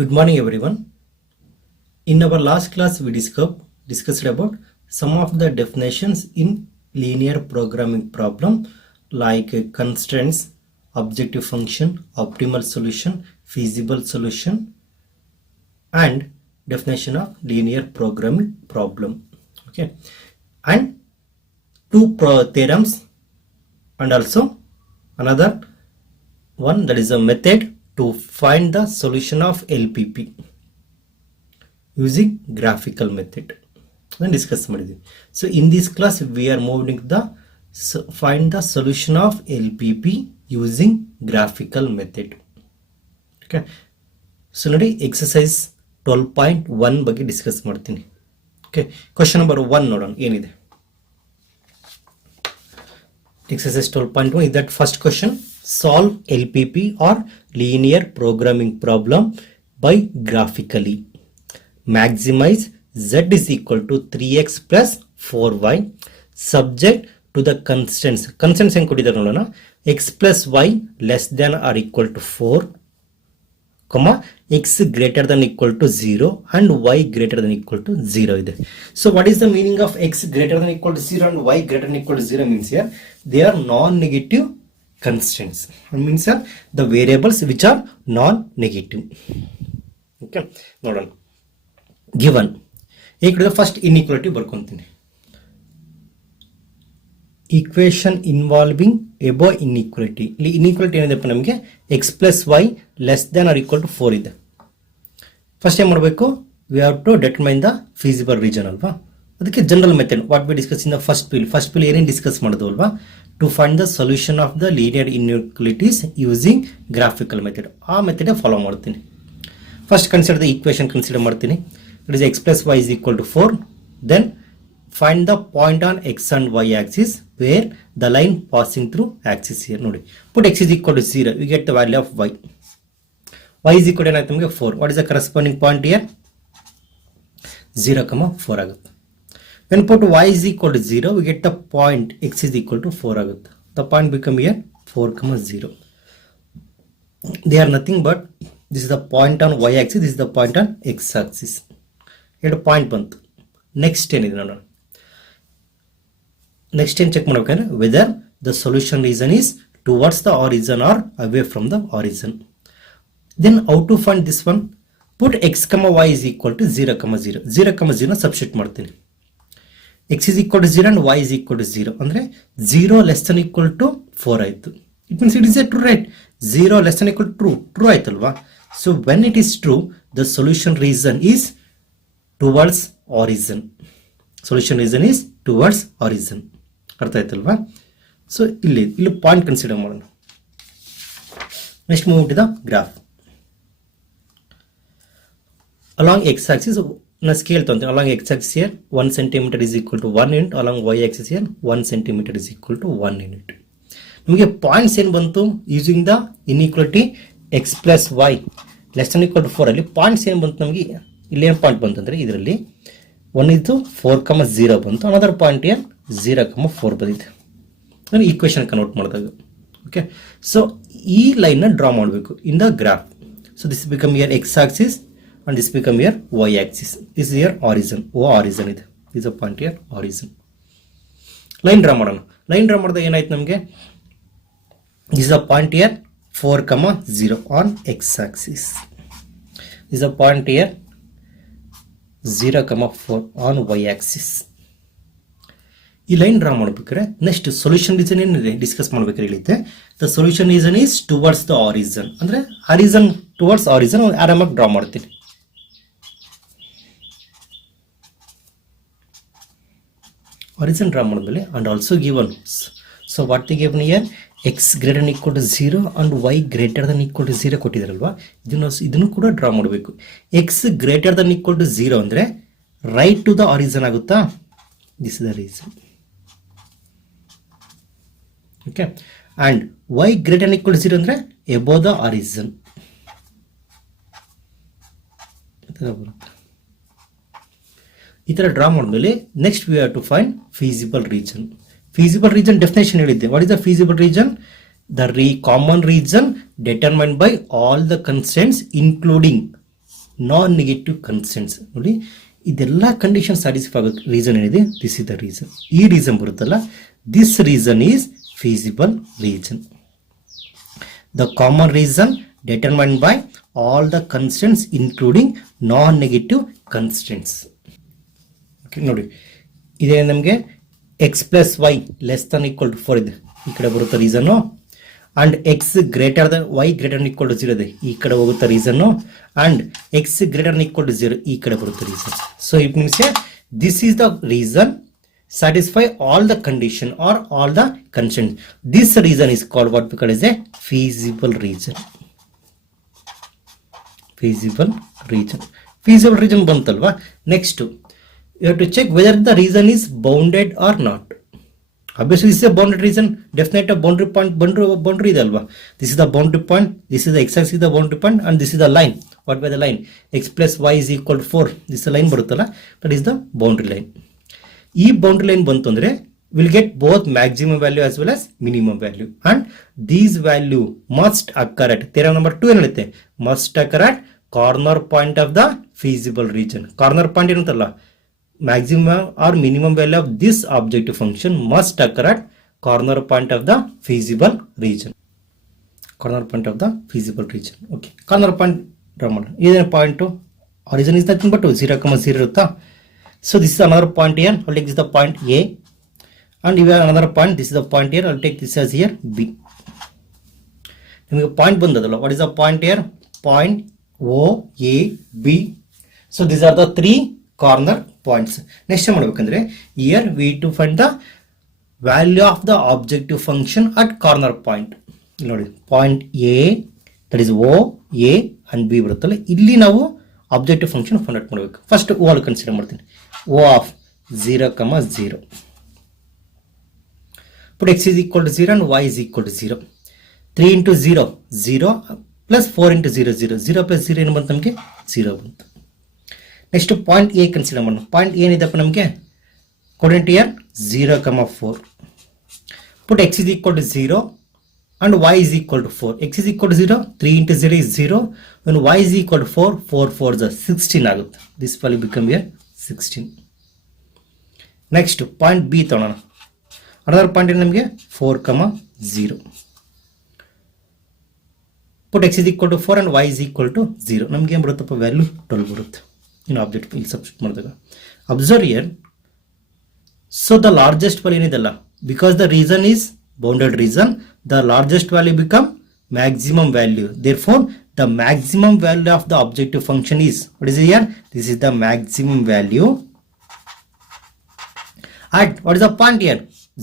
Good morning everyone. In our last class we discussed about some of the definitions in linear programming problem like constraints, objective function, optimal solution, feasible solution and definition of linear programming problem. Okay, and two theorems and also another one, that is a method to find the solution of LPP using graphical method. Then discuss ಮಾಡಿದ್ವಿ. So in this class we are moving to find the solution of LPP using graphical method. Okay. So ನೋಡಿ exercise 12.1 ಬಗ್ಗೆ discuss ಮಾಡ್ತೀನಿ. Okay. Question number 1 ನೋಡೋಣ ಏನಿದೆ. Exercise 12.1 is that first question. Solve LPP or linear programming problem by graphically. Maximize z is equal to 3x plus 4y subject to the constraints. Constraints ಹೆಂಗೆ ಕೊಟ್ಟಿದ್ದಾರೆ ನೋಡೋಣ. x plus y less than or equal to 4, x greater than equal to 0 and y greater than equal to 0 ಇದೆ. So what is the meaning of x greater than equal to 0 and y greater than equal to 0 means here they are non-negative constraints. It means the variables which are non-negative. Okay, ನೋಡೋಣ. Given ಈ ಕಡೆ first inequality ಬರ್ಕೊಂತೀನಿ. Equation involving above inequality. ಇಲ್ಲಿ inequality ಏನಿದೆಪ್ಪ ನಮಗೆ x plus y less than or equal to 4 ಇದೆ. First ಏನು ಮಾಡಬೇಕು, we have to determine the feasible region ಅಲ್ವಾ. ಅದಕ್ಕೆ general method what we discuss in the first pill ಏನೇನು ಡಿಸ್ಕಸ್ ಮಾಡೋದು ಅಲ್ವಾ, to find the solution of the linear inequalities using graphical method. ಆ method follow ಮಾಡ್ತೀನಿ. First consider the equation consider ಮಾಡ್ತೀನಿ. It is x plus y is equal to 4. Then find the point on x and y axis where the line passing through axis here. Nodi. Put x is equal to 0. We get the value of y. Y is equal to 4. What is the corresponding point here? 0, 4 agutte. When put y is equal to 0, we get the point x is equal to 4 agutte. The point become here 4, 0. They are nothing but this is the point on y axis, this is the point on x axis. ಎರಡು point ಬಂತು. Next ಏನಿದೆ ನೋಡೋಣ. Next ಏನು check ಮಾಡ್ಬೇಕಂದ್ರೆ whether the solution region is towards the origin or away from the origin. Then how to find this one, put x y is equal to 0, 0. 0, 0 substitute ಮಾಡ್ತೀನಿ. X is equal to 0 and y is equal to 0 ಅಂದರೆ 0 less than equal to 4 ಆಯಿತು. It means it is a true, right? 0 less than equal to true ಆಯ್ತಲ್ವಾ. So when it is true the solution region is towards origin. Solution reason is towards origin. ಅರ್ಥ ಆಯ್ತಲ್ವಾ. So ಇಲ್ಲಿ point consider ಮಾಡೋಣ. Next move to the graph. Along x axis ನಾ scale ತಗೊಂತೀನಿ. Along x axis here 1 centimeter is equal to 1 unit. Along y axis here 1 centimeter is equal to 1 unit. ನಮಗೆ points ಏನು ಬಂತು using the inequality x plus y less than equal to 4 ಅಲ್ಲಿ ಪಾಯಿಂಟ್ಸ್ ಏನು ಬಂತು ನಮಗೆ. ಇಲ್ಲಿ ಏನು ಪಾಯಿಂಟ್ ಬಂತು ಅಂದರೆ ಇದರಲ್ಲಿ 1 ಇತ್ತು 4, 0 ಬಂತು. ಅನದರ್ ಪಾಯಿಂಟ್ ಏನು 0, 4 ಬಂದಿದೆ. ನಾನು ಈಕ್ವೇಶನ್ ಕನ್ವರ್ಟ್ ಮಾಡಿದಾಗ. ಓಕೆ, ಸೊ ಈ ಲೈನ್ನ ಡ್ರಾ ಮಾಡಬೇಕು in the graph. So this become here x axis and this become here y axis. This here origin, origin ಇದೆ. Is a point here origin. Line draw ಮಾಡೋಣ. Line draw ಮಾಡಿದಾಗ ಏನಾಯ್ತು ನಮಗೆ, this a point here 4, 0 on x axis. Is a point here 0, 4 on y axis. ಈ line draw ಮಾಡ್ಬೇಕಾದ್ರೆ next solution reason ಏನಿದೆ discuss ಮಾಡ್ಬೇಕಾದ್ರೆ ಹೇಳಿದ್ದೆ. The solution region is towards the origin ಅಂದ್ರೆ ಆರಿಜನ್ ಟುವರ್ಡ್ಸ್ ಆರಿಜನ್ ಆರಾಮಾಗಿ ಡ್ರಾ ಮಾಡ್ತೀನಿ. Origin draw ಮಾಡಿದ್ಮೇಲೆ and also given. So what the given here x greater than equal to 0 and y greater than equal to 0 ಕೊಟ್ಟಿದ್ದಾರಲ್ವಾ. ಇದನ್ನು ಕೂಡ draw ಮಾಡಬೇಕು. X greater than equal to 0 ಅಂದರೆ right to the origin ಆಗುತ್ತಾ. This is the region. Okay, and y greater than equal to 0 ಅಂದರೆ above the origin. ಈ ಥರ draw ಮಾಡಿದ್ಮೇಲೆ next we have to find feasible region. Feasible region definition ಹೇಳಿದ್ದೆ. What is the feasible region? The common region determined by all the constraints including non negative constants. ನೋಡಿ ಇದೆಲ್ಲ condition satisfy ಆಗೋ ರೀಸನ್ ಏನಿದೆ, this is the reason. ಈ ರೀಸನ್ ಬರುತ್ತಲ್ಲ, this region is feasible reason. The common reason determined by all the constants including non-negative constants. Okay, ನೋಡಿ ಇದೇ ನಮಗೆ x plus y less than equal to 4 ಇದೆ, ಈ ಕಡೆ ಬರುತ್ತೆ ರೀಸನ್ನು. And x greater than y greater than equal to 0 ಇದೆ, ಈ ಕಡೆ ಹೋಗುತ್ತೆ ರೀಸನ್ನು. And x greater than equal to 0 ಈ ಕಡೆ ಬರುತ್ತೆ region. So it means this is the region satisfy all the condition or all the conditions. This reason is called what we call as a feasible reason. Feasible reason. Feasible reason ಬಂತಲ್ವಾ. Next you have to check whether the reason is bounded or not. Obviously this is a bounded reason, definite boundary point, boundary ಇದೆ ಅಲ್ವಾ. This is the boundary point, this is the x-axis is the boundary point, and this is the line. What by the line? X plus y is equal to 4. This is the line ಬರುತ್ತಲ್ಲ, that is the boundary line. ಈ boundary line ಬಂತು ಅಂದ್ರೆ will get both maximum value as well as minimum value, and these value must occur at theorem number 2 ಏನ್ ಹೇಳುತ್ತೆ, must occur at corner point of the feasible region. Corner point ಏನಂತಲ್ಲ, maximum or minimum value of this objective function must occur at corner point of the feasible region. Corner point of the feasible region. Okay, corner point draw ಮಾಡೋಣ. ಇದೇನು point, origin is nothing but 0,0 ಇರುತ್ತಾ. So this is another point here. I'll take this the point A, and you have another point. This is the point here. I'll take this as here B. ನಿಮಗೆ ಪಾಯಿಂಟ್ ಬಂದದಲ್ಲ, what is the point here? Point O, A, B. So these are the 3 corner points. Next time ಮಾಡಬೇಕಂದ್ರೆ here we need to find the value of the objective function at corner point. ನೋಡಿ point A, that is O, A and B ಬರುತ್ತಲ್ಲ, ಇಲ್ಲಿ ನಾವು objective function find out ಮಾಡಬೇಕು. First O ಅಲ್ಲಿ ಕನ್ಸಿಡರ್ ಮಾಡ್ತೀನಿ. O of 0,0. Put x is equal to 0 and y is equal to 0. 3 into 0, 0 plus 4 into 0, 0. 0 plus 0 ಏನು ಬಂತು ನಮಗೆ? 0 ಬಂತು. ನೆಕ್ಸ್ಟ್ ಪಾಯಿಂಟ್ A ಕನ್ಸಿಡರ್ ಮಾಡೋಣ. ಪಾಯಿಂಟ್ ಏನಿದಪ್ಪ ನಮಗೆ? Coordinate here 0,4. Put x is equal to 0 and y is equal to 4. X is equal to 0, 3 into 0 is 0. When y is equal to 4, 4 4 is 16 ಆಗುತ್ತೆ. This value become here 16. Next point B ತಗೊಳ್ಳೋಣ. Another point ಏನು ನಮಗೆ? 4,0. Put x is equal to 4 and y is equal to 0. ನಮ್ಗೆ ಏನು ಬರುತ್ತಪ್ಪ? ವ್ಯಾಲ್ಯೂ 12 ಬರುತ್ತೆ. ಇನ್ನು ಆಬ್ಜೆಕ್ಟ್ ಇಲ್ಲಿ ಸಬ್ಸ್ಟಿಟ್ಯೂಟ್ ಮಾಡಿದಾಗ observe here. So the largest value ಏನಿದೆಲ್ಲ, because the region is bounded reason, the largest value become maximum value. Therefore the maximum value of the objective function is, what is it here? This is the maximum value at, what is the point here?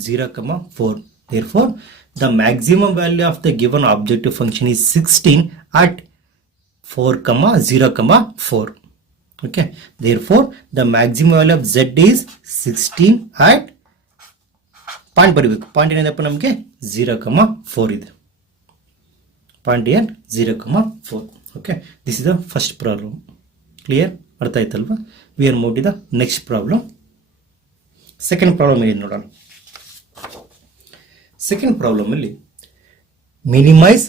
0,4. Therefore the maximum value of the given objective function is 16 at 4,0,4. Okay, therefore the maximum value of z is 16 at point ಬರೀಬೇಕು. Point ಏನಿದೆಪ್ಪ ನಮಗೆ? 0,4 ಇದೆ. Point here 0,4. Okay, this is the first problem. Clear? ಅರ್ಥ ಆಯ್ತಲ್ವಾ? We are move to the next problem. Second problem ಏನು ನೋಡೋಣ. Second problem ಅಲ್ಲಿ minimise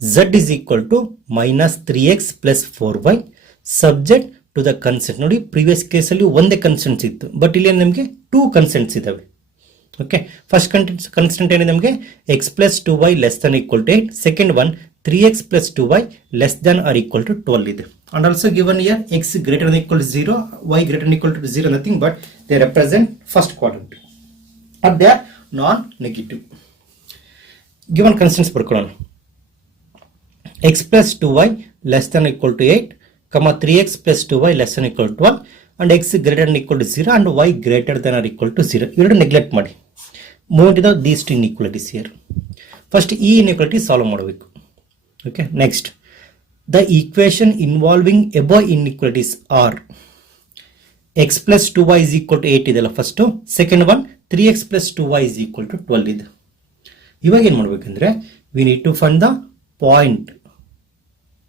z is equal to minus 3x plus 4y subject to the constant. ನೋಡಿ ಪ್ರೀವಿಯಸ್ ಕೇಸಲ್ಲಿ ಒಂದೇ ಕನ್ಸ್ಟೆಂಟ್ಸ್ ಇತ್ತು, ಬಟ್ ಇಲ್ಲಿ ನಮಗೆ 2 ಕನ್ಸ್ಟೆಂಟ್ಸ್ ಇದಾವೆ. ಓಕೆ, ಫಸ್ಟ್ ಕನ್ಸ್ಟೆಂಟ್ ಏನಿದೆ ನಮಗೆ? X plus 2y less than equal to 8. Second one 3x plus 2y less than or equal to 12 ಇದೆ. And also given here x greater than equal to 0, y greater than equal to 0, nothing but they represent first quadrant or they are non negative. Given constraints ಬರ್ಕೊಳ್ಳೋಣ. x plus 2y less than equal to 8, 3x plus 2y less than equal to 12 and x greater than equal to 0 and y greater than or equal to 0. ಇವೆರಡು neglect ಮಾಡಿ. Move to the these two inequalities here. First ಈ inequality solve ಮಾಡಬೇಕು. Okay, next the equation involving above inequalities are x plus 2y is equal to 8 ಇದೆಲ್ಲ first. Second one 3x plus 2y is equal to 12 ಇದೆ. ಇವಾಗ ಏನು ಮಾಡಬೇಕಂದ್ರೆ we need to find the point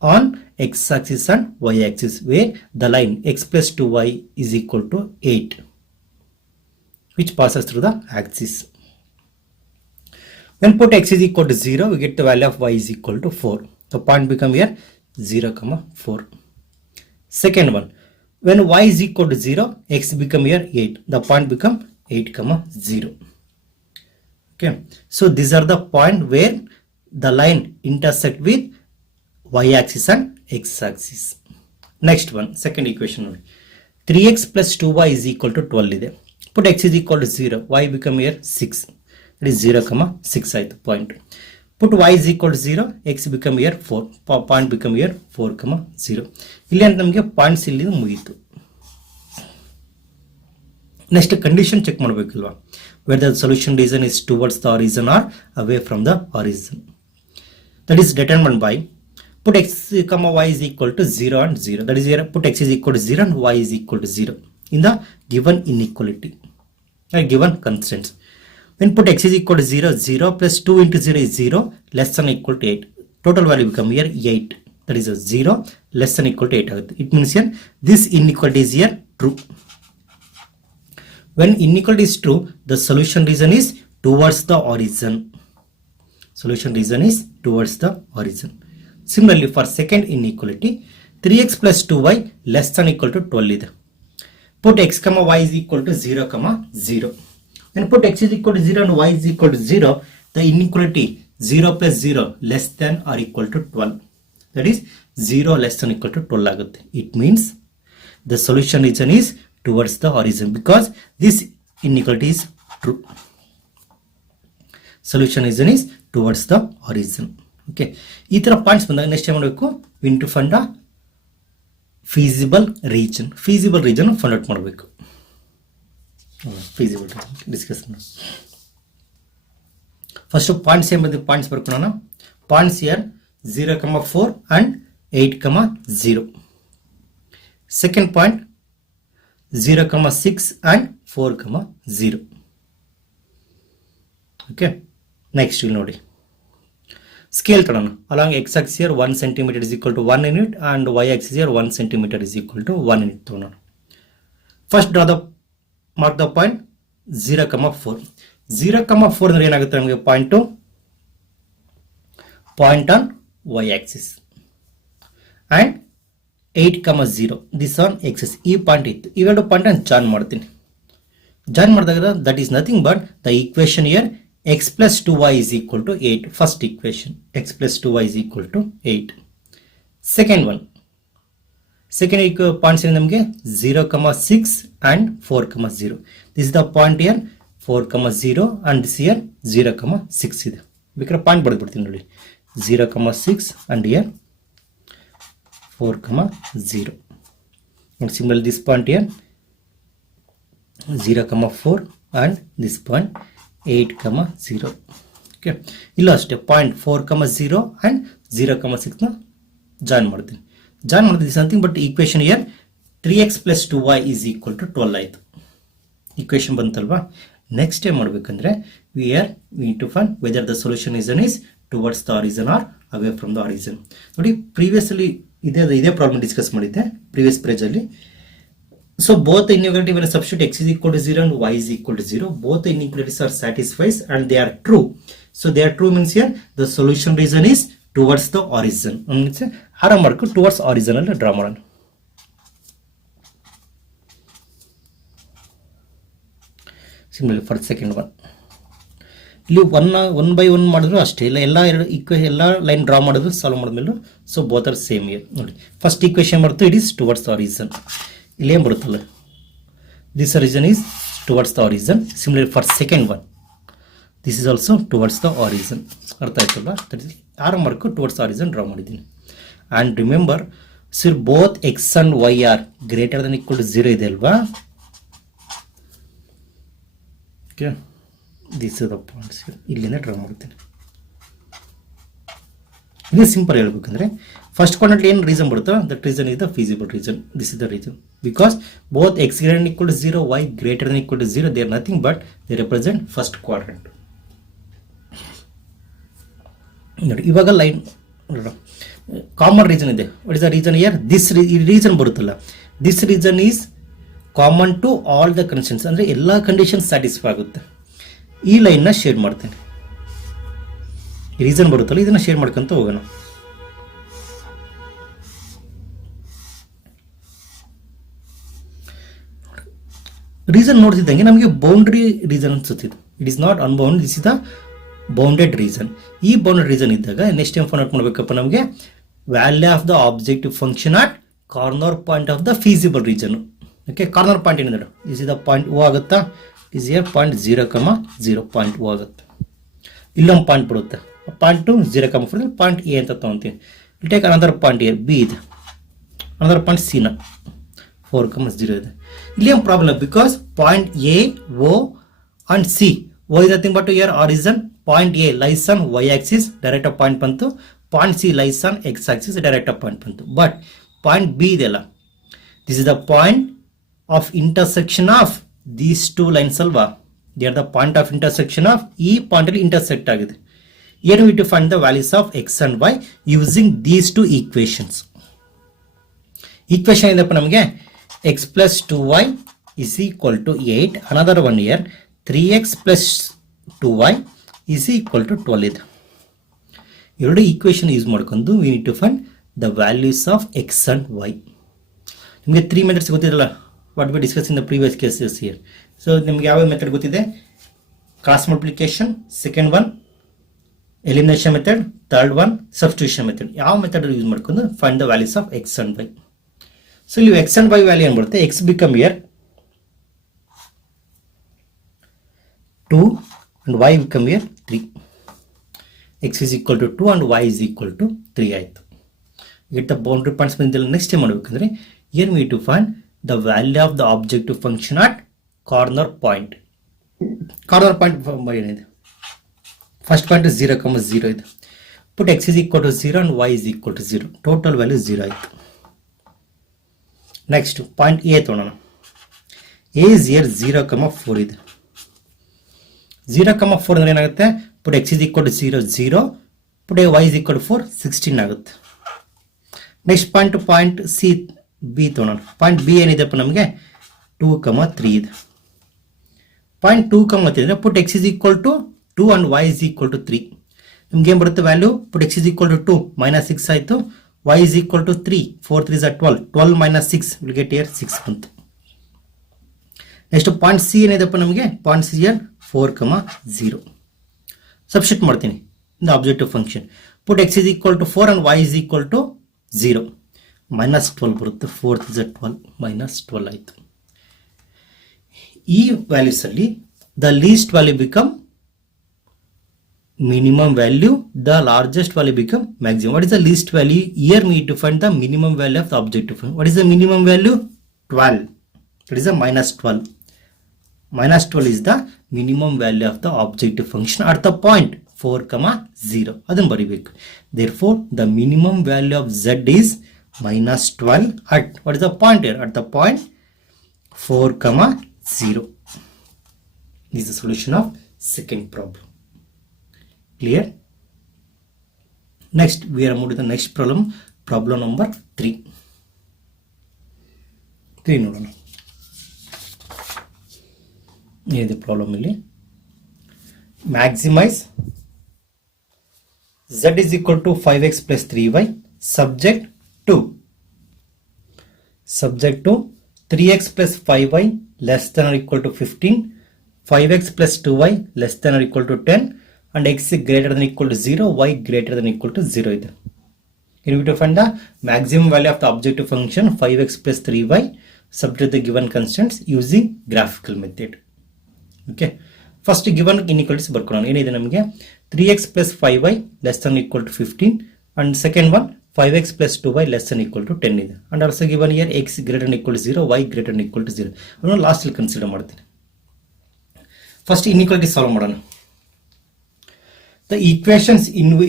on x-axis and y-axis where the line x plus 2y is equal to 8 which passes through the axis. When put x is equal to 0, we get the value of y is equal to 4. The point become here 0,4. Second one, when y is equal to 0, x become here 8. The point become 8 comma 0. Okay, so these are the point where the line intersect with y-axis and x-axis. Next one, second equation, 3x plus 2y is equal to 12 ಇದೆ. Put x is equal to 0, y become here 6. That is 0 comma 6 ಆಯ್ತು point. Put y is equal to 0, x become here 4, point become here 4 comma 0. ಇಲ್ಲಿ ಅಂತ ನಮಗೆ points ಇಲ್ಲಿ ಮುಗೀತು. Next condition check ಮಾಡಬೇಕಲ್ವಾ, whether the solution region is towards the horizon or away from the horizon. That is determined by put x comma y is equal to 0 and 0. That is here put x is equal to 0 and y is equal to 0 in the given inequality or given constraints. When put x is equal to 0, 0 plus 2 into 0 is 0 less than or equal to 8. Total value become here 8. That is a 0 less than or equal to 8. It means here this inequality is here true. When inequality is true, the solution region is towards the horizon. Solution region is towards the horizon. Similarly, for second inequality, 3x plus 2y less than or equal to 12 ಇದೆ. Put x comma y is equal to 0 comma 0. When put x is equal to 0 and y is equal to 0, the inequality 0 plus 0 less than or equal to 12. That is 0 less than or equal to 12 ಆಗುತ್ತೆ. It means the solution region is towards the horizon because this inequality is true. Solution region is towards the horizon. Okay, ಈ ತರ ಪಾಯಿಂಟ್ಸ್ ಬಂದಾಗ ನೆಕ್ಸ್ಟ್ ಏನು ಮಾಡಬೇಕು, we need to find a feasible region. Feasible region find out ಮಾಡಬೇಕು. feasible region discuss ಮಾಡೋಣ. First points ಏನು ಬಂದಿದೆ, points ಬರ್ಕೊಳ್ಳೋಣ. ಪಾಯಿಂಟ್ಸ್ here 0 comma 4 and 8 comma 0. Second point 0 comma 6 and 4 comma 0. Okay, next you ನೋಡಿ ಸ್ಕೇಲ್ ತಗೋಣ. along x axis here 1 cm is equal to 1 unit and y axis here 1 cm is equal to 1 unit ತಗೋಣ. First draw the mark the point 0 comma 4. 0 comma 4 ಅಂದ್ರೆ ಏನಾಗುತ್ತೆ ನಮಗೆ, point on y axis and 8 comma 0 this on x axis. ಈ ಪಾಯಿಂಟ್ ಇತ್ತು, ಇವೆರಡು ಪಾಯಿಂಟ್ ನಾನು ಜಾಯಿನ್ ಮಾಡ್ತೀನಿ. ಜಾಯಿನ್ ಮಾಡಿದಾಗ that is nothing but the equation here x plus 2y is equal to 8. First equation x plus 2y is equal to 8. Second one, second points in ನಮಗೆ 0 comma 6 and 4 comma 0. This is the point here 4 comma 0 and this here 0 comma 6 ಇದೆ. ಬೇಕಾದ್ರೆ ಪಾಯಿಂಟ್ ಬರೆದ್ಬಿಡ್ತೀನಿ ನೋಡಿ, 0 comma 6 and here 4 comma 0. And similarly this point here 0 comma 4 and this point 8 comma 0. Okay, ಇಲ್ಲ ಅಷ್ಟೇ ಪಾಯಿಂಟ್ 4 comma 0 and 0 comma 6 ನ ಜಾಯಿನ್ ಮಾಡ್ತೀನಿ. ಜಾಯಿನ್ ಮಾಡಿದ್ರೆ something but equation year 3x plus 2y is equal to 12 ಆಯಿತು. ಈಕ್ವೇಶನ್ ಬಂತಲ್ವಾ. ನೆಕ್ಸ್ಟ್ ಏನು ಮಾಡಬೇಕಂದ್ರೆ we need to find whether the solution region is towards the horizon or away from the horizon. ನೋಡಿ ಪ್ರೀವಿಯಸ್ಲಿ ಇದೇ ಪ್ರಾಬ್ಲಮ್ ಡಿಸ್ಕಸ್ ಮಾಡಿದ್ದೆ ಪ್ರೀವಿಯಸ್ ಪೇಜ್ ಅಲ್ಲಿ. So both the inequality when substitute x is equal to 0 and y is equal to 0, both the inequalities are satisfied and they are true. So they are true means here the solution region is towards the horizon. ಆರಾಮ ಮಾಡ್ಕೊಂಡು towards horizon ಅಲ್ಲಿ draw ಮಾಡೋಣ. Similarly for second one, ಇಲ್ಲಿ one by one ಮಾಡಿದ್ರು ಅಷ್ಟೇ ಇಲ್ಲ, ಎಲ್ಲ line draw ಮಾಡಿದ್ರು ಸಾಲ್ವ್ ಮಾಡಿದ್ಮೇಲೆ so both are same here ನೋಡಿ. ಫಸ್ಟ್ ಈಕ್ವೇಶನ್ ಬರುತ್ತೆ it is towards the horizon. ಇಲ್ಲೇನು ಬರುತ್ತಲ್ಲ, this horizon is towards the horizon. Similar for second one, this is also towards the horizon. ಅರ್ಥ ಆಯ್ತಲ್ಲ, ಆರು mark towards horizon draw ಮಾಡಿದ್ದೀನಿ. And remember sir both x and why are greater than equal to 0 ಇದೆ ಅಲ್ವಾ. Okay, this is the points. ಇಲ್ಲಿಂದ draw ಮಾಡ್ತೀನಿ. ಇದು simple ಹೇಳ್ಬೇಕಂದ್ರೆ ಫಸ್ಟ್ ಕ್ವಾಡ್ರಂಟ್ ಏನು ರೀಸನ್ ಬರುತ್ತೋ that region is the feasible region. This is the region because both x greater than equal to 0, y greater than equal to 0, they are nothing but they represent first quadrant. ನೋಡಿ ಇವಾಗ line common region ಇದೆ. What is the region here? This region ಬರುತ್ತಲ್ಲ, this region is common to all the conditions, ಅಂದರೆ ಎಲ್ಲ condition satisfy ಆಗುತ್ತೆ. ಈ ಲೈನ್ನ ಶೇರ್ ಮಾಡ್ತೇನೆ. ರೀಸನ್ ಬರುತ್ತಲ್ಲ ಇದನ್ನು ಶೇರ್ ಮಾಡ್ಕೊಂತ ಹೋಗೋಣ. ರೀಸನ್ ನೋಡ್ತಿದ್ದಂಗೆ ನಮಗೆ ಬೌಂಡ್ರಿ ರೀಸನ್ ಅನ್ಸುತ್ತಿದ್ದು. It is not unbound, this is the bounded region. ಈ ಬೌಂಡೆಡ್ ರೀಸನ್ ಇದ್ದಾಗ ನೆಕ್ಸ್ಟ್ ಏನ್ ಫೈಂಡ್ ಔಟ್ ಮಾಡಬೇಕಪ್ಪ ನಮಗೆ, value of the objective function at corner point of the feasible region. Okay, corner point ಏನಿದೆ this is the point O ಆಗುತ್ತಾ, is here point 0,0 point O ಆಗುತ್ತೆ. ಇಲ್ಲೊಂದು point ಬರುತ್ತೆ, point 0,4 point A ಅಂತ ತಗೊಂತೀವಿ. Will take another point here B ಇದೆ, another point C ನ 4,0 ಇದೆ. ಇಲ್ಲಿ ಏನು problem, because point A O and C, O is nothing but here origin. Point A lies on y axis, direct of point ಬಂತು. Point C lies on x axis, direct of point ಬಂತು. But point B ಇದೆಯಲ್ಲ, this is the point of intersection of these two lines ಅಲ್ವಾ, they are the point of intersection of, ಈ point ಅಲ್ಲಿ intersect ಆಗಿದೆ. ಏನು we to find the values of x and y using these two equations. Equation ಇದಪ್ಪ ನಮಗೆ, x plus 2y is equal to 8, another one here 3x plus 2y is equal to 12 ಇದೆ. ಎರಡು equation use ಮಾಡ್ಕೊಂಡು we need to find the values of x and y. ನಿಮಗೆ 3 methods ಗೊತ್ತಿರಲ್ಲ, what we discuss in the previous cases here. So ನಿಮ್ಗೆ ಯಾವ method ಗೊತ್ತಿದೆ, cross multiplication, second one elimination method, third one substitution method. ಯಾವ method use ಮಾಡ್ಕೊಂಡು find the values of x and y. So ಇಲ್ಲಿ x and y value ಏನು ಬರುತ್ತೆ, x become here 2 and y become here 3. x is equal to 2 and y is equal to 3 ಆಯಿತು. get the boundary points ಬಂದಿಲ್ಲ. ನೆಕ್ಸ್ಟ್ ಏನು ಮಾಡಬೇಕಂದ್ರೆ, here we need to find the value of the objective function at corner point. Corner point ಏನಿದೆ, first point 0,0 ಇದೆ. put x is equal to 0 and y is equal to 0. Total value 0 ಆಯಿತು. Next point A ತೊಗೊಳ್ಳೋಣ. A is here 0,4 ಇದೆ. 0,4 ಅಂದ್ರೆ ಏನಾಗುತ್ತೆ, put x is equal to 0, 0, put y is equal to 4, 16 ಆಗುತ್ತೆ. Next point C B ತೊಗೊಳ್ಳೋಣ. Point B ಏನಿದೆಪ್ಪ ನಮಗೆ 2,3 ಇದೆ. ಪಾಯಿಂಟ್ 2,3 ಅಂದರೆ put x is equal to 2 and y is equal to 3. ನಿಮ್ಗೆ ಏನು ಬರುತ್ತೆ value, put x is equal to 2 minus 6 ಆಯಿತು, y is equal to 3, 4 3 is 12, 12 minus 6 will get here 6 ಬಂತು. ನೆಕ್ಸ್ಟ್ ಪಾಯಿಂಟ್ ಸಿ ಏನಿದೆಪ್ಪ ನಮಗೆ, ಪಾಯಿಂಟ್ ಸಿ ಇಯರ್ 4,0. ಸಬ್ಸ್ಟಿಟ್ಯೂಟ್ ಮಾಡ್ತೀನಿ the objective function. Put x is equal to 4 and y is equal to 0, minus 12 ಬರುತ್ತೆ. 4 3 is 12, ಮೈನಸ್ 12 ಆಯಿತು. ಈ ವ್ಯಾಲ್ಯೂಸ್ ಅಲ್ಲಿ the least value become minimum value, the largest value become maximum. What is the least value? Here we need to find the minimum value of the objective function. What is the minimum value? 12. It is a minus 12. Minus 12 is the minimum value of the objective function at the point 4,0. ಅದನ್ನು ಬರಿಬೇಕು. Therefore, the minimum value of z is minus 12 at, what is the point here? At the point 4,0. This is the solution of second problem. Clear? Next we are moving to the next problem, problem number 3 ನೋಡೋಣ. ಏನಿದೆ ಪ್ರಾಬ್ಲಮ್ ಇಲ್ಲಿ, maximise z is equal to 5x plus 3y subject to 3x plus 5y less than or equal to 15, 5x plus 2y less than or equal to 10, and x greater than equal to 0, y greater than equal to 0 ಇದೆ. You need to find the maximum value of the objective function 5x plus 3y subject to the given constants using graphical method. Okay, first given inequalities ಬರ್ಕೊಳ್ಳೋಣ. ಏನಿದೆ ನಮಗೆ 3x plus 5y less than equal to 15, and second one 5x plus 2y less than equal to 10 ಇದೆ. And also given here x greater than equal to 0, y greater than equal to 0. ಅದನ್ನು ಲಾಸ್ಟ್ ಅಲ್ಲಿ ಕನ್ಸಿಡರ್ ಮಾಡ್ತೀನಿ. First inequality solve ಮಾಡೋಣ. The equations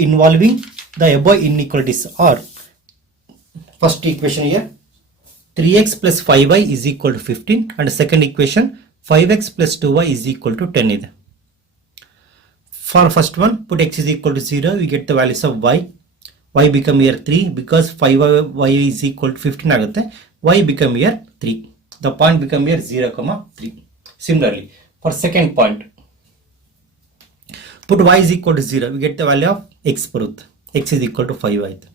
involving the above inequalities are, first equation here 3x plus 5y is equal to 15, and second equation 5x plus 2y is equal to 10 ಇದೆ. For first one, put x is equal to 0, we get the values of y. Y become here 3 because 5y is equal to 15 ಆಗುತ್ತೆ. Y become here 3. The point become here 0,3. Similarly, for second point, put y is equal to 0, we get the value of x ಬರುತ್ತೆ. x is equal to 5 ಆಯಿತು.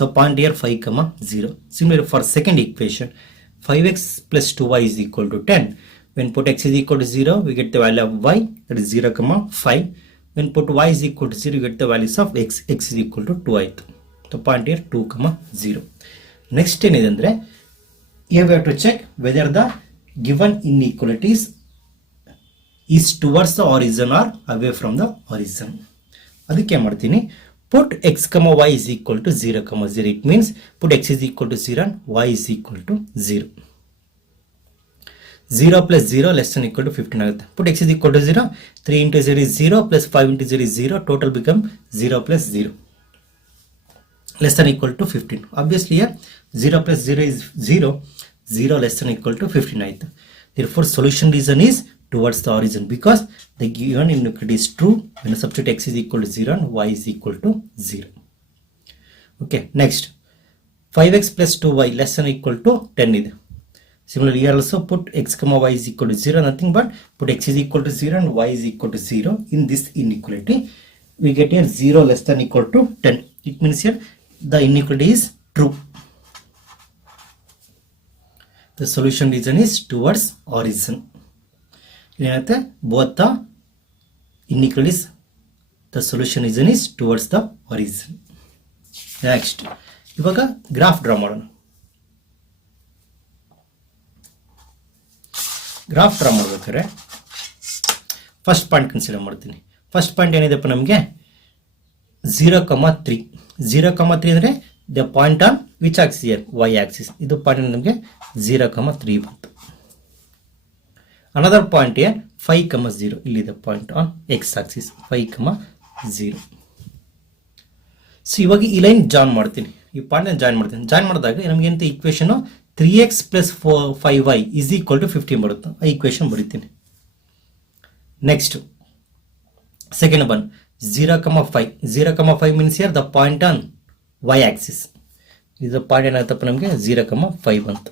The point here 5,0. Similarly, for second equation, 5x plus 2y is equal to 10, when put x is equal to 0 we get the value of y, that is 0 comma 5. When put y is equal to 0 you get the values of x is equal to 2 ಆಯಿತು. The point here 2 comma 0. Next ಏನಿದೆ ಅಂದರೆ here we have to check whether the given inequalities is towards the origin or away from the origin. ಅದಕ್ಕೆ ಮಾಡ್ತೀನಿ put x comma y is equal to 0 comma 0. It means put x is equal to 0 and y is equal to 0. 0 plus 0 less than equal to 15 ಆಗುತ್ತೆ. Put x is equal to 0, 3 into 0 is 0 plus 5 into 0 is 0, total become 0 plus 0 less than equal to 15. Obviously here 0 plus 0 is 0, 0 less than equal to 15 ಆಯಿತು. Therefore solution reason is towards the origin because the given inequality is true when substitute x is equal to 0 and y is equal to 0. Okay, next 5x plus 2y less than equal to 10 ಇದೆ. Similarly here also put x comma y is equal to 0, nothing but put x is equal to 0 and y is equal to 0. In this inequality we get here 0 less than equal to 10. It means here the inequality is true. The solution reason is towards origin. ಏನಂತೆ both the inequalities the solution reason is towards the origin. Next ಇವಾಗ graph draw ಮಾಡೋಣ. Graph draw ಮಾಡ್ಬೇಕಾದ್ರೆ first point consider ಮಾಡ್ತೀನಿ. First point ಏನಿದೆಪ್ಪ ನಮಗೆ 0,3. 0,3 ಅಂದರೆ the point on which Axis year y axis. ಇದು ಪಾಯಿಂಟ್ ನಮಗೆ 0,3 ಬಂತು. ಅನದರ್ ಪಾಯಿಂಟ್ ಇಯರ್ 5,0 ಇಲ್ಲಿದೆ ಪಾಯಿಂಟ್ ಆನ್ ಎಕ್ಸ್ ಆಕ್ಸಿಸ್ 5,0. ಸೊ ಇವಾಗ ಈ ಲೈನ್ ಜಾಯಿನ್ ಮಾಡ್ತೀನಿ, ಈ ಪಾಯಿಂಟ್ ಜಾಯಿನ್ ಮಾಡ್ತೀನಿ. ಜಾಯಿನ್ ಮಾಡಿದಾಗ ನಮಗೆ ಎಂತ equation 3x plus 5y is equal to 15 ಬರುತ್ತೆ. ಆ ಈಕ್ವೇಶನ್ ಬರೀತೀನಿ. Next second one 0,5. 0,5 means here the point on y axis. ಇದು ಪಾಯಿಂಟ್ ಏನಾಗುತ್ತಪ್ಪ ನಮಗೆ 0,5 ಅಂತ.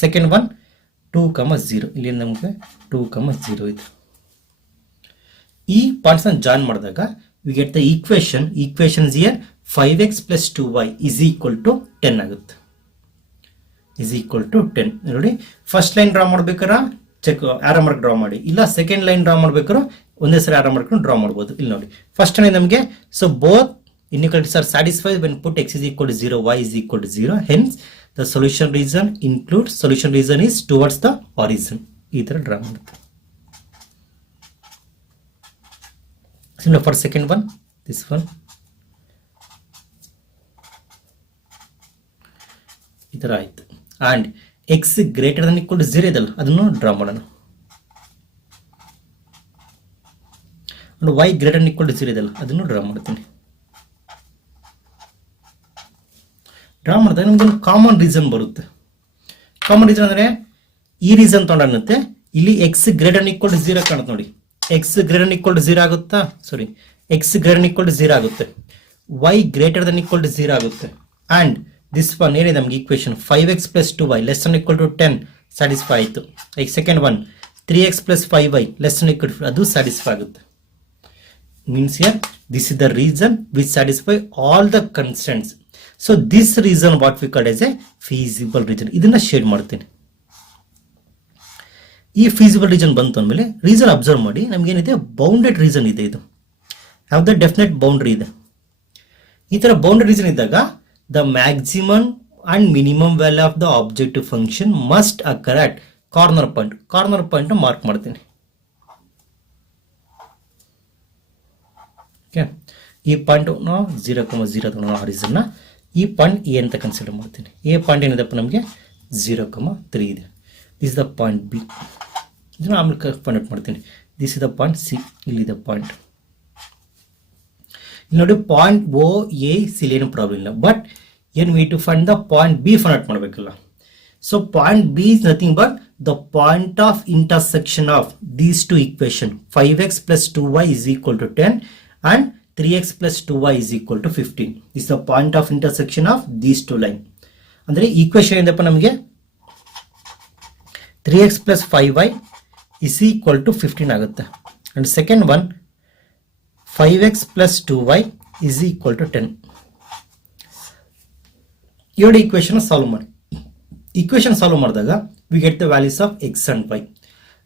ಸೆಕೆಂಡ್ ಒನ್ 2,0 ಇಲ್ಲಿ ನಮಗೆ 2,0 ಇದೆ. ಈ ಪಾಯಿಂಟ್ಸ್ ಜಾಯಿನ್ ಮಾಡಿದಾಗ we get the equation here 5x plus 2y is equal to 10 ಆಗುತ್ತೆ. is equal to 10. ನೋಡಿ ಫಸ್ಟ್ ಲೈನ್ ಡ್ರಾ ಮಾಡ್ಬೇಕಾದ್ರೆ ಚೆಕ್ ಆರೋ ಮಾರ್ಕ್ ಡ್ರಾ ಮಾಡಿ, ಇಲ್ಲ ಸೆಕೆಂಡ್ ಲೈನ್ ಡ್ರಾ ಮಾಡ್ಬೇಕಾದ್ರೆ ಒಂದೇ ಸರಿ ಆರೋ ಮಾಡ್ಕೊಂಡು ಡ್ರಾ ಮಾಡ್ಬೋದು. ಇಲ್ಲಿ ನೋಡಿ ಫಸ್ಟ್ ನಮಗೆ so both inequalities are satisfied when put x is equal to 0, y is equal to 0. Hence the solution reason is towards the origin. ಈ ತರ ಡ್ರಾ ಮಾಡುತ್ತೆ. Similar for second one, this one ಈ ತರ ಆಯ್ತು. and x greater than equal to 0 ಇದಲ್ಲ ಅದನ್ನು ಡ್ರಾ ಮಾಡೋಣ. and y greater than equal to 0 ಇದಲ್ಲ ಅದನ್ನು ಡ್ರಾ ಮಾಡ್ತೀನಿ. ಡ್ರಾ ಮಾಡಿದಾಗ ನಮ್ಗೆ ಒಂದು ಕಾಮನ್ ರೀಸನ್ ಬರುತ್ತೆ. ಕಾಮನ್ ರೀಸನ್ ಅಂದರೆ ಈ ರೀಸನ್ ತೊಗೊಂಡಂತೆ ಇಲ್ಲಿ x greater than equal to 0 ಕಾಣುತ್ತೆ ನೋಡಿ. x greater than equal to 0 ಆಗುತ್ತಾ, ಸಾರಿ x greater than equal to 0 ಆಗುತ್ತೆ, y greater than equal to 0 ಆಗುತ್ತೆ. and this one ಏನಿದೆ ನಮಗೆ equation 5x plus 2y less than equal to 10 satisfy ಆಯಿತು. Like second one 3x plus 5y less than equal to ಅದು satisfy ಆಗುತ್ತೆ. Means here this is the region which satisfy all the constraints. So this region what we called as a feasible region. ಇದನ್ನ shade ಮಾಡ್ತೀನಿ. ಈ feasible reason ಬಂತು ಅಂದಮೇಲೆ reason observe ಮಾಡಿ ನಮಗೇನಿದೆ bounded reason ಇದೆ. ಇದು ಯಾವ್ದು ಡೆಫಿನೆಟ್ ಬೌಂಡ್ರಿ ಇದೆ. ಈ ತರ ಬೌಂಡೆಡ್ ರೀಸನ್ ಇದ್ದಾಗ the maximum and minimum value of the objective function must occur at corner point mark ಮಾಡ್ತೀನಿ. ಓಕೆ, ಈ ಪಾಯಿಂಟ್ ನಾವು 0,0 ತಗೊಳ್ಳೋಣ ಆರಿಸನ್ನ. ಈ ಪಾಯಿಂಟ್ ಎ ಅಂತ ಕನ್ಸಿಡರ್ ಮಾಡ್ತೀನಿ. ಎ ಪಾಯಿಂಟ್ ಏನಿದೆಪ್ಪ ನಮಗೆ 0,3 ಇದೆ. This is the point B. ಇದನ್ನ ಆಮೇಲೆ ಫೈಂಡ್ ಔಟ್ ಮಾಡ್ತೀನಿ. This is the point C. ಇಲ್ಲಿದೆ ಪಾಯಿಂಟ್. ನೋಡಿ ಪಾಯಿಂಟ್ ಓ ಎ ಸಿ ಏನು ಪ್ರಾಬ್ಲಮ್ ಇಲ್ಲ, ಬಟ್ ಏನು we to find the point B find out ಮಾಡಬೇಕಲ್ಲ. So point B is nothing but the point of intersection of these two equation 5x plus 2y is equal to 10 and 3x plus 2y is equal to 15 is the point of intersection of these two line. ಅಂದರೆ ಈಕ್ವೇಶನ್ ಏನಪ್ಪ ನಮಗೆ 3x plus 5y is equal to 15 ಆಗುತ್ತೆ. And second one 5x plus 2y is equal to 10. ಎರಡು equation solve ಮಾಡಿ. Equation solve ಮಾಡಿದಾಗ we get the values of x and y.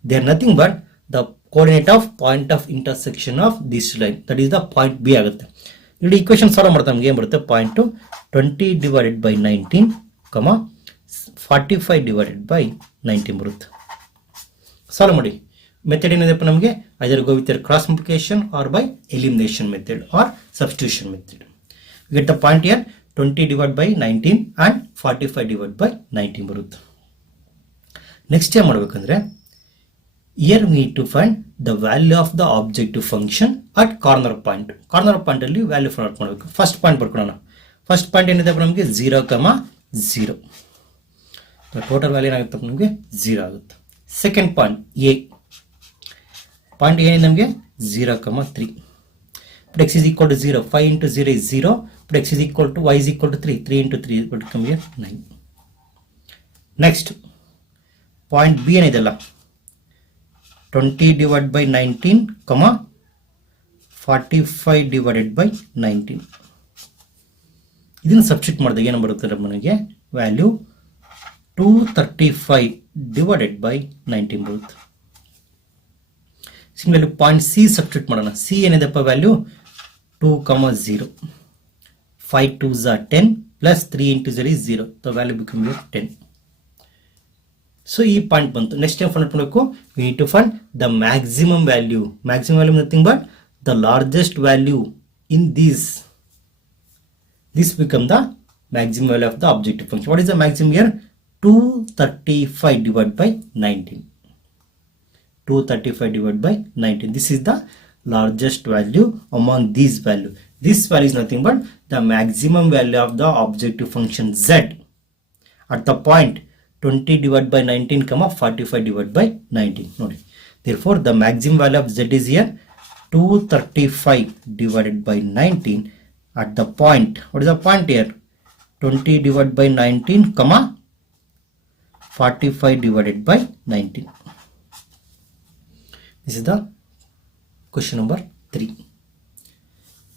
they are nothing but the coordinate of point of intersection of this line, that is the point B ಆಗುತ್ತೆ. ಇಲ್ಲಿ equation solve ಮಾಡ್ತಾ ನಮ್ಗೆ ಏನು ಬರುತ್ತೆ, point 20 divided by 19, 45 divided by 19 ಬರುತ್ತೆ. Solve ಮಾಡಿ. Method ಏನಿದೆಪ್ಪ ನಮಗೆ, either go with cross multiplication or by elimination method or substitution method. Get the point here 20 divided by 19 and 45 divided by 19 ಬರುತ್ತೆ. ನೆಕ್ಸ್ಟ್ ಏನು ಮಾಡಬೇಕಂದ್ರೆ, here we need to find the value of the objective function at corner point. Corner point ಅಲ್ಲಿ value find out ಮಾಡಬೇಕು. First point ಬರ್ಕೊಳ್ಳೋಣ. First point ಏನಿದೆ ನಮಗೆ 0,0. Total value ಏನಾಗುತ್ತೆ ನಮಗೆ 0 ಆಗುತ್ತೆ. ಸೆಕೆಂಡ್ ಪಾಯಿಂಟ್ ಎ ಪಾಯಿಂಟ್ ಏನಿದೆ ನಮಗೆ 0,3. Put x is equal to 0. 5 into 0 is 0. Put x is equal to y is equal to 3. 3 into 3 will come here 9. Next, point B ಏನಿದೆಲ್ಲ 20 divided by 19, 45 divided by 19. ಇದನ್ನು ಸಬ್ಸ್ಟಿಟ್ಯೂಟ್ ಮಾಡಿದಾಗ ಏನು ಬರುತ್ತೆ ನಮಗೆ ವ್ಯಾಲ್ಯೂ 235 divided by 19 ಬರುತ್ತೆ. ಸಿಮಿಲರ್ಲಿ ಪಾಯಿಂಟ್ ಸಿ ಸಬ್ಸ್ಟಿಟ್ಯೂಟ್ ಮಾಡೋಣ. ಸಿ ಏನಿದೆಪ್ಪ value 2,0. 5 2s are 10 plus 3 into 0 is 0. The value becomes here 10. So ಈ ಪಾಯಿಂಟ್ ಬಂತು. ನೆಕ್ಸ್ಟ್ ಏನು ಫೈಂಡ್ ಔಟ್ ಮಾಡಬೇಕು, we need to find the maximum value. Maximum value nothing but the largest value in this become the maximum value of the objective function. What is the maximum here? 235 divided by 19. 235 divided by 19. This is the largest value among these value. This value is nothing but the maximum value of the objective function z at the point 20 divided by 19, 45 divided by 19. Nodi. Therefore, the maximum value of z is here 235 divided by 19 at the point. What is the point here? 20 divided by 19, 45 divided by 19. This is the question number 3.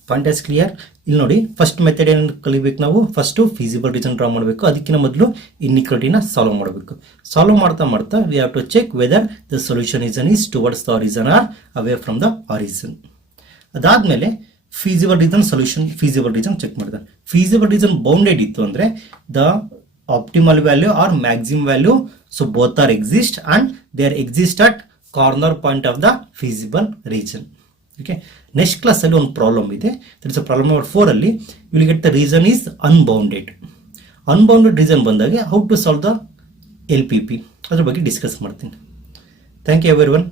Point is clear. ಇಲ್ಲಿ ನೋಡಿ, first method ಏನು ಕಲಿಬೇಕು ನಾವು, first feasible reason draw ಮಾಡಬೇಕು. ಅದಕ್ಕಿಂತ ಮೊದಲು ಇನ್ಇಕ್ವಾಲಿಟಿನ ಸಾಲ್ವ್ ಮಾಡಬೇಕು. ಸಾಲ್ವ್ ಮಾಡ್ತಾ ಮಾಡ್ತಾ we have to check whether the solution region is towards the origin or away from the origin. ಅದಾದ್ಮೇಲೆ feasible region solution, feasible region check ಮಾಡ್ತಾರೆ. ಫೀಸಿಬಲ್ ರೀಸನ್ ಬೌಂಡೆಡ್ ಇತ್ತು ಅಂದ್ರೆ the optimal value or maximum value, so both are exist and they are exist at corner point of the feasible region. Okay, next ಕ್ಲಾಸಲ್ಲಿ ಒಂದು ಪ್ರಾಬ್ಲಮ್ ಇದೆ. That is problem number 4 ಅಲ್ಲಿ will get the region is unbounded. Unbounded region ಬಂದಾಗ how to solve the LPP ಅದ್ರ ಬಗ್ಗೆ discuss ಮಾಡ್ತೀನಿ. Thank you everyone.